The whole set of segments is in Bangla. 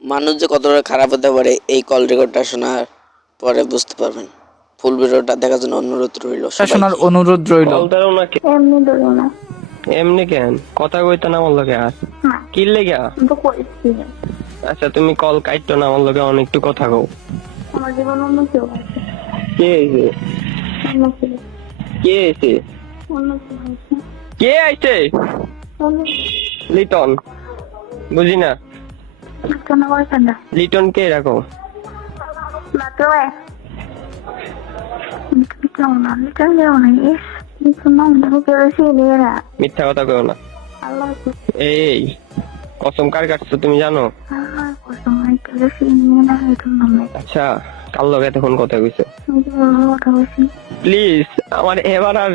মানুষ যে কতটা খারাপ হতে পারে এই কল রেকর্ডটা শোনার পরে বুঝতে পারবেন। ফুল ভিডিওটা দেখার জন্য অনুরোধ রইল শোনার সবাইকে। অনুরোধ রইল। কল দাও না এমনি ধরো না। এমনি কেন কথা কইতে না আমার লগে আর না, কি লেগে? আমি তো করেছি। আচ্ছা তুমি কল কাটতো না আমার লগে অনেক একটু কথা কও। আমার জীবন অন্য কেউ আছে। কে আইছে? অন্য কেউ, কে আইছে? অন্য কেউ আছে। কে আইছে? অন্য লিটন বুঝি না। কেউ না বলছেন না। লিটন কে রাখো? মাত্র কেউ না, কেউ না। কিছু না, কেউ সে নিয়ে না। মিথ্যা কথা কও না। আল্লাহ এই কসম কার কাটছো তুমি জানো? আল্লাহ কসম, কেউ সে নিয়ে না। এটা নামে আচ্ছা কার লগে তখন কথা কইছো? আমি তো বলবো কথা বলছি। প্লিজ আমার এবার আর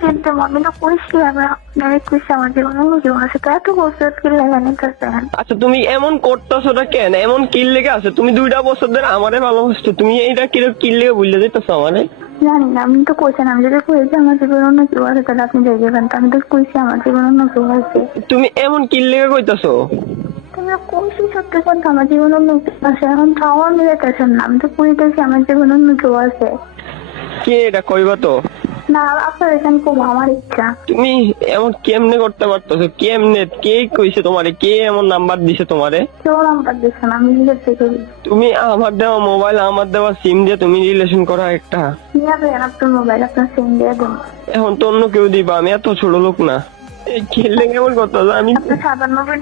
কিন্তু আমি তো কইছি, আমরা ডাইরেক্ট কইছি আমার জীবন অন্য কেউ আছে। তো এত বছর কি লাগানি করতেন? আচ্ছা তুমি এমন করতেছো না কেন? এমন কিল লেগে আছে? তুমি 2টা বছর ধরে আমারে ভালোবাসছো, তুমি এইটা কিরকম কিল লেগে বুঝলে যেতেছো আমারে? জানি না, আমি তো কইছেন, আমি যদি কইছি আমার জীবন অন্য কেউ আছে তাহলে আপনি দেখবেন। তো আমি তো কইছি আমার জীবন অন্য কেউ আছে। তুমি এমন কিল লেগে কইতাছো? তুমি কইছি সত্যি কথা, আমার জীবন অন্য কেউ আছে। এখন খাওয়া মিলাইতেছেন না। আমি তো কইতেছি আমার জীবন অন্য কেউ আছে। কে এটা কইবা তো? না, আপনার এখানে খুব আমার ইচ্ছা। তুমি এমন কেমনে করতে পারতেছো? কেমনে? কে কইছে তোমারে? কে এমন নাম্বার দিছে তোমারে? কেউ নাম্বার দিচ্ছে না, আমি নিজের থেকে তুমি আমার দেওয়া মোবাইল আমার দেওয়া সিম দিয়ে তুমি রিলেশন করা একটা। নিয়ে আসবেন আপনার মোবাইল, আপনার সিম দিয়ে দেন। এখন তো অন্য কেউ দিবা, আমি এত ছোট লোক না। এই খেললে কেমন করতেছো? আমি আপনার 97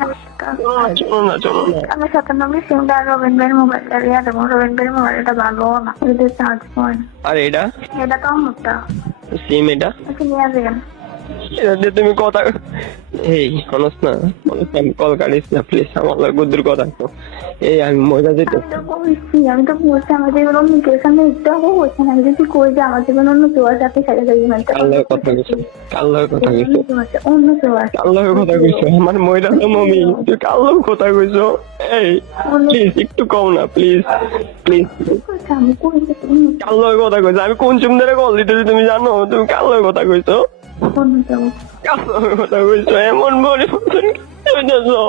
চলো না চলো না। আমি 97 সিমটা রবিন ভাইয়ের মোবাইলটা দিয়ে দেবো। রবিন ভাইয়ের মোবাইলটা ভালো না, এটা চার্জ পয়েন্ট। আর এটা এটা তো আমারটা। সিম এটা আপনি নিয়ে আসবেন। এটা দিয়ে তুমি কথা এই হনস না আমি কল কাটিস না প্লিজ, আমার লাগে গুদ্দুর কথা তো। এই আমি মজা যেতে আমি তো বলছি, আমি তো বলছি আমার জীবন অন্য কেউ আছে। আমি একটু আগে বলছি না, আমি যদি কই যে আমার জীবন অন্য কেউ আছে, আপনি সাথে সাথে মানতে কার লগে কথা কইছো? কার লগে কথা কইছো? অন্য কেউ আছে। কার লগে কথা কইছো? আমার মইরা তো মমি, তুই কার লগে কথা কইছো? এই প্লিজ একটু কও না প্লিজ প্লিজ। আমি কই যে কার লগে কথা কইছো? আমি কোন চুম ধরে কল দিতেছি তুমি জানো? তুমি কার লগে কথা কইছো? অন্য কেউ। কার লগে কথা কইছো? এমন পরিবর্তন কেন হইতেছো?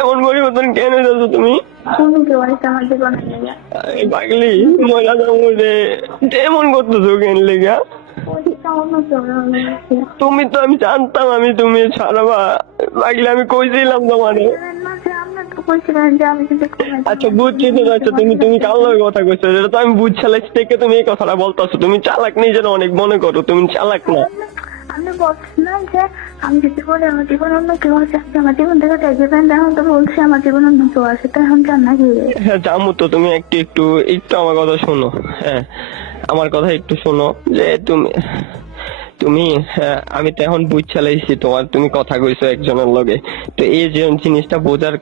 এমন পরিবর্তন কেন হইতেছো তুমি? অন্য কেউ আছে আমার জীবনে। এই পাগলি মজা তো মরে এমন করতেছো কেন লেগা? অন্য কেউ আছে। তুমি তো আমি জানতাম আমি তুমি ছাড়াবা লাগলে আমি কইছিলাম তোমারে। আপনার তো কইছিলেন যে আমি যদি আচ্ছা বুঝছি তো। আচ্ছা তুমি তুমি কার লগে কথা কইছো সেটা তো আমি বুঝছালাইছি থেকে তুমি এই কথাটা বলতাছো। তুমি চালাক নিজের অনেক মনে করো, তুমি চালাক না। আমি বলছিলাম যে আমি যদি বলি আমার জীবন অন্য কেউ আছে, আপনি আমার জীবন থেকে দেখবেন। এখন তো বলছি আমার জীবন অন্য কেউ আছে, তো এখন জান না কি? হ্যাঁ জামু তো, তুমি একটু একটু একটু আমার কথা শোনো। হ্যাঁ আমার কথা একটু শোনো যে তুমি তুমি হ্যাঁ আমি তো এখন বুঝছালাইছি তোমার, তুমি কথা কইছো একজনের লগে। তো এই যে জিনিসটা বোঝার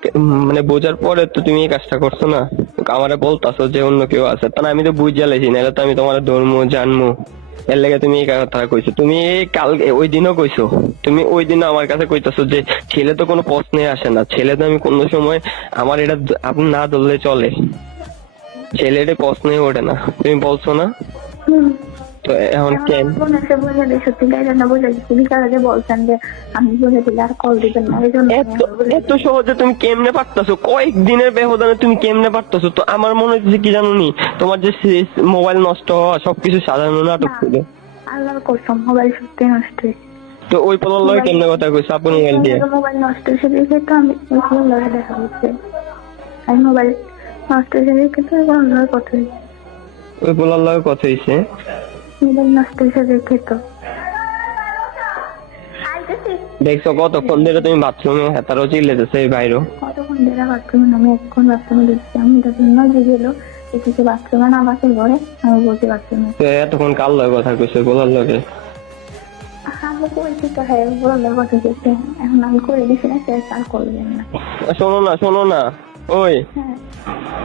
মানে বোঝার পরে তো তুমি এই কাজটা করছো না, আমারে বলতাছো যে অন্য কেউ আছে। তা না আমি তো বুঝছালাইছি, নাহলে তো আমি তোমার ধর্ম জানমু। এর লেগে তুমি এই কথা কইছো। তুমি এই কাল ওই দিনও কইছো, তুমি ওই দিনও আমার কাছে কইতাছো যে ছেলে তো কোনো প্রশ্নে আসে না। ছেলে তো আমি কোনো সময় আমার এটা আপনি না ধরলে চলে, ছেলেটা প্রশ্নই ওঠে না, তুমি বলছো না? তো এখন কেন এসে বলে দিই, সত্যি গাইলেন না, বলে দিচ্ছি। বিকাল আগে বলছেন যে আমি বলে দিলে আর কল দিবেন না, এই জন্য এত সহজে তুমি কেমনে পারতাছো? কয়েকদিনের ব্যবধানে তুমি কেমনে পারতাছো? তো আমার মনে হচ্ছে কি জানো নি, তোমার যে মোবাইল নষ্ট হওয়া সবকিছু সাজানো নাটক ছিল। আল্লাহর কসম মোবাইল সত্যি নষ্ট হয়েছে। তো ওই পলার লগে কেমনে কথা কইছো আপন মোবাইল দিয়ে? মোবাইল নষ্ট হয়েছে দেখে তো আমি লগে দেখা হচ্ছে। আমি মোবাইল নষ্ট হয়েছে দেখে তো লগে কথা হয়েছে। ওই পলার লগে কথা হইছে? মোবাইল নষ্ট হয়েছে দেখে তো। দেখছো কতক্ষণ ধরে তুমি বাথরুমে হেতারও চিল্লেতেছে এই বাইরেও? কতক্ষণ ধরে বাথরুমে? আমি এখন বাথরুমে দেখছি। আমি তখন যে গেল কিছু বাথরুমে না বাসের ঘরে, আমি বলছি বাথরুমে। তো এতক্ষণ কার লগে কথা কইছো বলার লগে? আমি করেছি তো, হ্যাঁ বললে কথা দেখছে। এখন আমি করে দিছি না, সে আর করবেন না। শোনো না ওই হ্যাঁ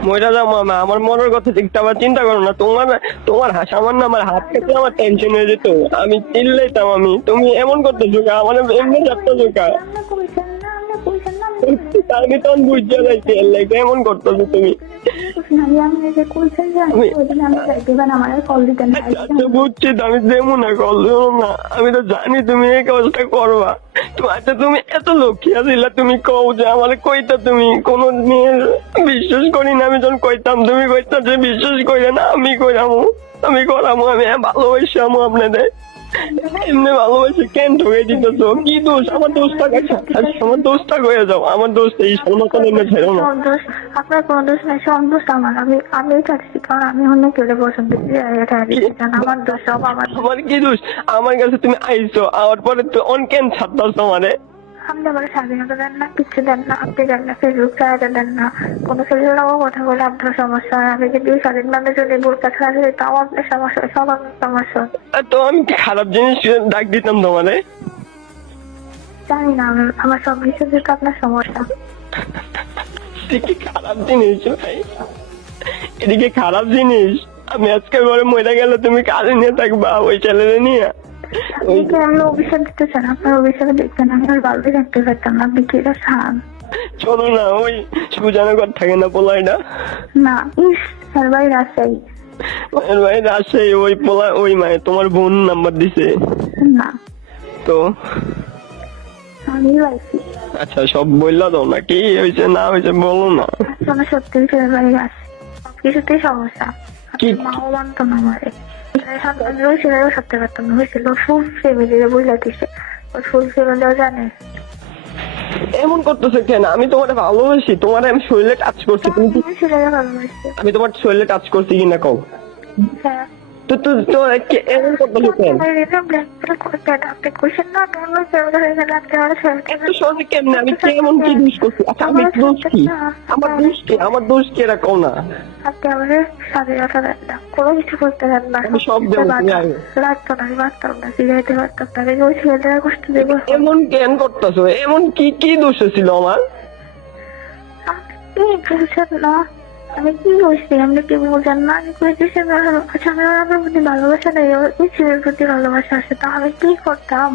মইরা যাও মামা, আমার মনের কথা দেখতে আবার চিন্তা করো না। তোমার সামান্য আমার হাত থেকে আমার টেনশন হয়ে যেত, আমি চিল্লাইতাম। তুমি এমন করতেছো কা? আমার এমনি যাচ্তেছো কা? আপনি কইছেন না, আপনি কইছেন না, আমি তখন বুঝতে যাইছি এর লাগে এমন করতেছো তুমি। আমি যে কইছেন যে আমি ওইদিন আমি যাইতেবেন আমার কল দিতেন। আচ্ছা বুঝছি তো, আমি দেবো না কল দেবো না। আমি তো জানি তুমি এই কাজটা করবা। তো আচ্ছা তুমি এত লক্ষ্মী আছিলা, তুমি কও যে আমার কইতা তুমি কোন মেয়ের বিশ্বাস করি না। আমি যখন কইতাম তুমি কইতাম যে বিশ্বাস করে না, আমি কইরামু, আমি করামু, আমি ভালোবাসামু আপনাদের। এমনি ভালোবাসে কেন ঠকে দিতেছ? কি দোষ? আমার দোষটা আমার দোষটা হয়ে যাও, আমার দোষ এই সলমতন এমনি ছেড়ো না। সব দোষ আপনার, কোনো দোষ নাই, সব দোষ আমার। আমি চাচ্ছি, কারণ আমি অন্য কেউ পছন্দ করি, এটা দিতে চান, আমার দোষ সব আমার। আমার কি দোষ? আমার কাছে তুমি আইছো, আওয়ার পরে তো অন কেন ছাড়তাছ আমারে? আপনি আমার স্বাধীনতা দেন না, কিচ্ছু দেন না, আপনি দেন না, ফেসবুক চালাতে দেন না, কোনো ছেলের কথা বলে আপনার সমস্যা হয়। আমি যদি স্বাধীনভাবে যদি বোরকা ছাড়া যাই, তাও আপনার সমস্যা হয়, সব আপনার সমস্যা হয়। তো আমি কি খারাপ জিনিস ডাক দিতাম তোমারে? জানি না, আমার সব কিছু থেকে আপনার সমস্যা। কি খারাপ জিনিস ভাই? এদিকে খারাপ জিনিস। আমি আজকে ঘরে মরে গেলে তুমি কাজে নিয়ে থাকবা ওই ছেলেরে নিয়ে? আপনি আমি অভিশাপ দিতে চান, আপনার অভিশাপে দেখবেন আমি আর ভালো থাকতে পারতাম না। আপনি কি এটা চান? চলো না, ওই সুজানগর থাকে না পোলাইটা? না, ইস স্যার ভাই রাজশাহী। এর ভাই রাজশাহী, ওই পোলা, ওই মায়ে তোমার বোন নাম্বার দিছে না, তো? আমি পাইছি। আচ্ছা সব বললা দাও না, কি হয়েছে না হয়েছে বলো না। আসলে সত্যি স্যার ভাই আছে, সবকিছুতেই সমস্যা। কি? মাও মানতো না আমারে, ওই ছেলেও সত্যি পারতাম না। হয়েছিল ফুল ফ্যামিলিরে বইলা দিছে, ওর ফুল ফ্যামিলিও জানে। এমন করতেছে কেন? আমি তোমার ভালোবাসি, তোমার আমি শরীরে টাচ করছি, তুমি কি? ছেলেরা ভালোবাসছে। আমি তোমার শরীরে টাচ করছি কিনা কও? হ্যাঁ, তো তো তো এমন করতেছে কেন? আপনি খুশির না, তোমার ছেলেরা হয়ে গেলে আপনি আমার একটু সহজে কেমনে? আমি কেমন কি দোষ করছি? আচ্ছা আমি দোষ কি? আমার দোষ কি? আমার দোষ কি এরা কও না? আপনি আমাদের স্বাধীনতা দেন না, কোনো কিছু করতে দেন না। আমি সব দেবো, তুমি আগে। লাগতো না, আমি পারতাম না, ফিরাইতে পারতাম না, আমি ওই ছেলেরা কষ্ট দেবো। এমন কেন করতেছো? এমন কি কি দোষ ছিল আমার? আপনি বলছেন না, আমি কি করছি? আপনি কি বলছেন না? আমি কইতেছি আচ্ছা, আমি আমার প্রতি ভালোবাসা নেই, ওই ছেলের প্রতি ভালোবাসা আছে, তা আমি কি করতাম?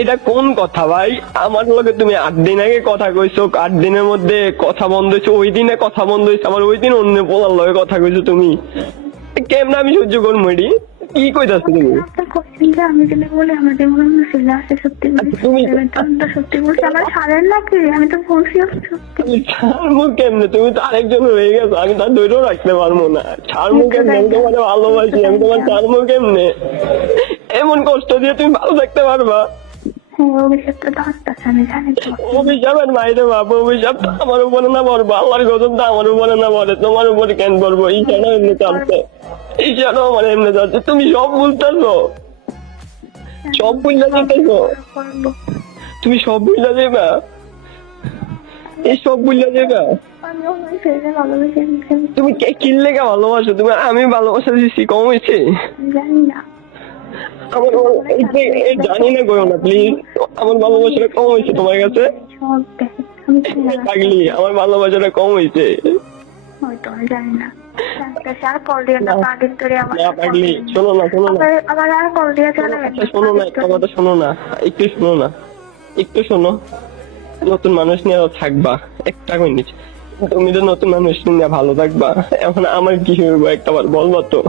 এটা কোন কথা ভাই? আমার লগে তুমি 8 দিন আগে কথা কইছো, 8 দিনের মধ্যে কথা বন্ধ হয়েছে, ওই দিনে কথা বন্ধ হয়েছে, আবার ওই দিন অন্য পোলার লগে কথা কইছো তুমি। কেমন আমি সহ্য করবো এটি? কি কইতাছো তুমি? আপনি কইছেন যে আমি যদি বলি আমার জীবনে অন্য ছেলে আছে, সত্যি সত্যি বলছি, আমার সারেন নাকি? আমি তো বলছি সত্যি। ছাড়মু কেমনে? তুমি তো আরেকজন হয়ে গেছো, আমি তার ধরেও রাখতে পারবো না। ছাড়মু কেমনে? আমি তোমার ভালোবাসি, আমি তোমার ছাড়মু কেমনে? এমন কষ্ট দিয়ে তুমি ভালো থাকতে পারবা? হ্যাঁ, অভিশাপটা তো আসতেছে, আমি জানি তো। অভিশাপের মাইরে বাবু, অভিশাপ তো আমার উপরে না পড়বো, আল্লাহর গজব তো আমার উপরে না পড়ে, তোমার উপরে কেন পড়বো? ঈশানও এমনি চাচ্ছে, ঈশানও আমার এমনি চাচ্ছে। তুমি সব বুঝতেছো, সব বুঝলা যেতেছো, তুমি সব বুঝলা যাবা, এই সব বুঝলা যাবা। আমি ওই ছেলেকে ভালোবেসে ফেলছি। তুমি কিনলে কে ভালোবাসো? তুমি আমি ভালোবাসা দিচ্ছি কম হয়েছে? জানি না, আমার জানি না করো না প্লিজ, আমার ভালোবাসাটা কম হয়েছে তোমার কাছে? সব দেখে আমি জানি না। থাকলি আমার ভালোবাসাটা কম হয়েছে? হয়তো আমি জানি না। জানতেছি, আর কল দিয়ে না, পাগল ধরে আমার না পাগলি, শোনো না, শোনো না, আমার আর কল দিয়ে চলে আচ্ছা শোনো না, একটা কথা শোনো না, একটু শোনো না, একটু শোনো। নতুন মানুষ নিয়ে থাকবা একটা মিনিট, তুমি তো নতুন মানুষ নিয়ে ভালো থাকবা, এখন আমার কি হইব একটা বার বলবা তো?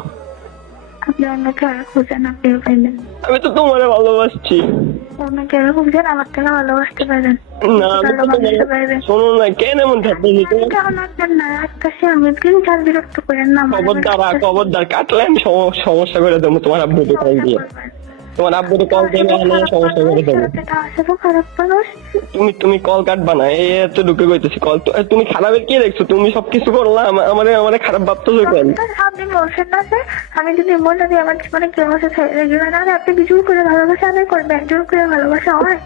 আপনি অন্য কেউ খুঁজেন, আপনিও পাইলেন। আমি তো তোমারে ভালোবাসছি। অন্য কেউ খুঁজেন, আমার থেকে ভালোবাসতে পারেন। না আমি তো ভালোবাসতে পারবেন। শোনো না, কেন এমন থাকতেছি তুমি? কেমন আছেন না? আজকে আমি প্লিজ আর বিরক্ত করেন না আমার। খবরদার কাটলে আমি সমস্যা করে দেবো তোমার আব্বুকে কল দিয়ে, তোমার আব্বুকে কল দিয়ে আমি সমস্যা করে দেবো। আসলে খারাপ মানুষ। তুমি কল কাটবা না, এই এত ঢুকে গইতেছি কল। তুমি খারাপের কি দেখছো? তুমি সবকিছু করলা, আমারে খারাপ ভাবতেছো কেন? আপনি বলছেন না যে আমি যদি বলে দিই আমার জীবনে কেউ আছে ছেড়ে দিবে না, আপনি কিছু করে ভালোবাসা আদায় করবেন, জোর করে ভালোবাসা হয়?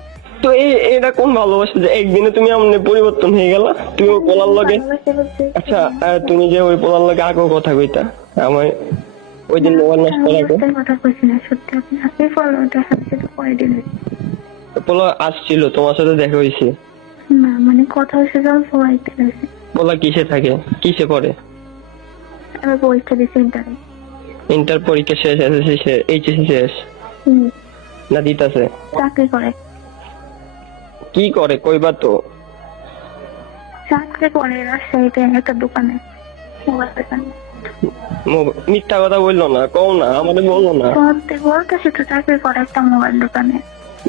তো এটা কোন ভালোবাসা যে একদিনে তুমি এমন পরিবর্তন হয়ে গেলা? তুমি ওই পোলার লগে, আচ্ছা তুমি যে ওই পোলার লগে আগেও কথা কইতা, আমার ওই দিন মোবাইল নষ্ট করার কথা কইছি না, সত্যি আপনি ফলো দেখাচ্ছি তো করে দিলেন। পোলা আসছিল, তোমার সাথে দেখা হয়েছে? না মানে কথা হয়েছে যখন সবাইতে গেছে। পোলা কিসে থাকে, কিসে পড়ে? আমি পরীক্ষা দিচ্ছি ইন্টারে। ইন্টার পরীক্ষা শেষ, এসএসসি শেষ, এইচএসসি শেষ না দিতাছে? চাকরি করে। কি করে কইবা তো? চাকরি করে রাজশাহীতে একটা দোকানে, মোবাইল দোকানে। মিথ্যা কথা বললো না, কও না, আমাদের বললো না। বলতেছি তো চাকরি করে একটা মোবাইল দোকানে।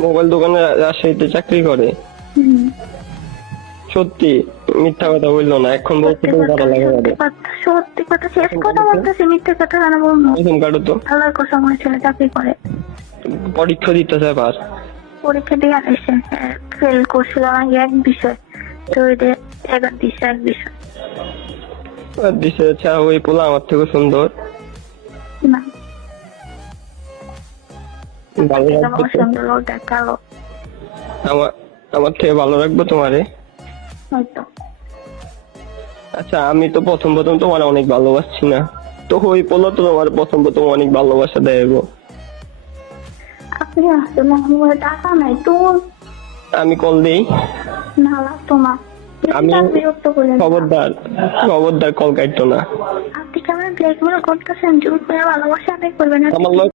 মোবাইল দোকানে রাজশাহীতে চাকরি করে? সত্যি, মিথ্যা কথা বললো না, এখন বলছো তুমি ভালো লাগে না। সত্যি কথা শেষ কথা বলতেছি, মিথ্যে কথা কেন বলবো? প্রথম কাটো তো, আল্লাহর কসম, আমার ছেলে চাকরি করে। পরীক্ষা দিতেছে এবার। পরীক্ষা দিয়ে এসে ফেল করছিল নাকি এক বিষয়, তো ওইটা এবার দিচ্ছে এক বিষয়। আর দিছে, আচ্ছা ওই পোলা আমার থেকে সুন্দর, না ভালো রাখবো আমার তো? সুন্দর ওটা কালো আমার থেকে ভালো রাখবো তোমারে। হয়তো। আচ্ছা আমি তো প্রথম তোমার অনেক ভালোবাসছি না, তো ওই পোলা তো তোমার প্রথম অনেক ভালোবাসা দেব। আপনি আসলে আমার টাকা নাই তো, আমি কল দেই, না লাগতো না। আমি বিরক্ত করে খবরদার কল কাটতো না। আপনি কেমন ব্ল্যাকমেল করতেছেন? জোর করে ভালোবাসা আদায় করবেন। আমার